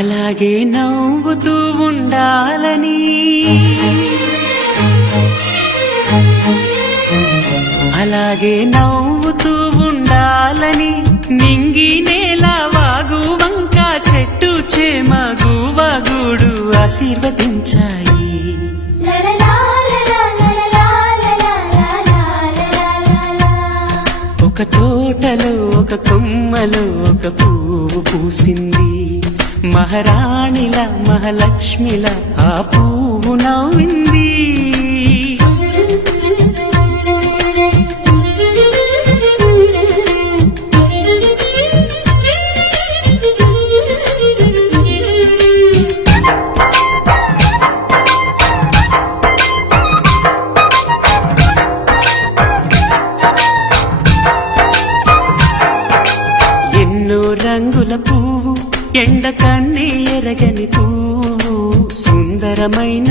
అలాగే నవ్వుతూ ఉండాలని అలాగే నవ్వుతూ ఉండాలని నింగి నేల వాగు వంక చెట్టు చేమ గువగూడు ఆశీర్వదించాయి. ఒక తోటలో ఒక కొమ్మలో ఒక పువ్వు పూసింది. మహారాణిలా మహాలక్ష్మిలా ఆ పువ్వు నవ్వింది. ఎన్నో రంగుల పువ్వు ఎండ కన్నే ఎరగని పువ్వు సుందరమైన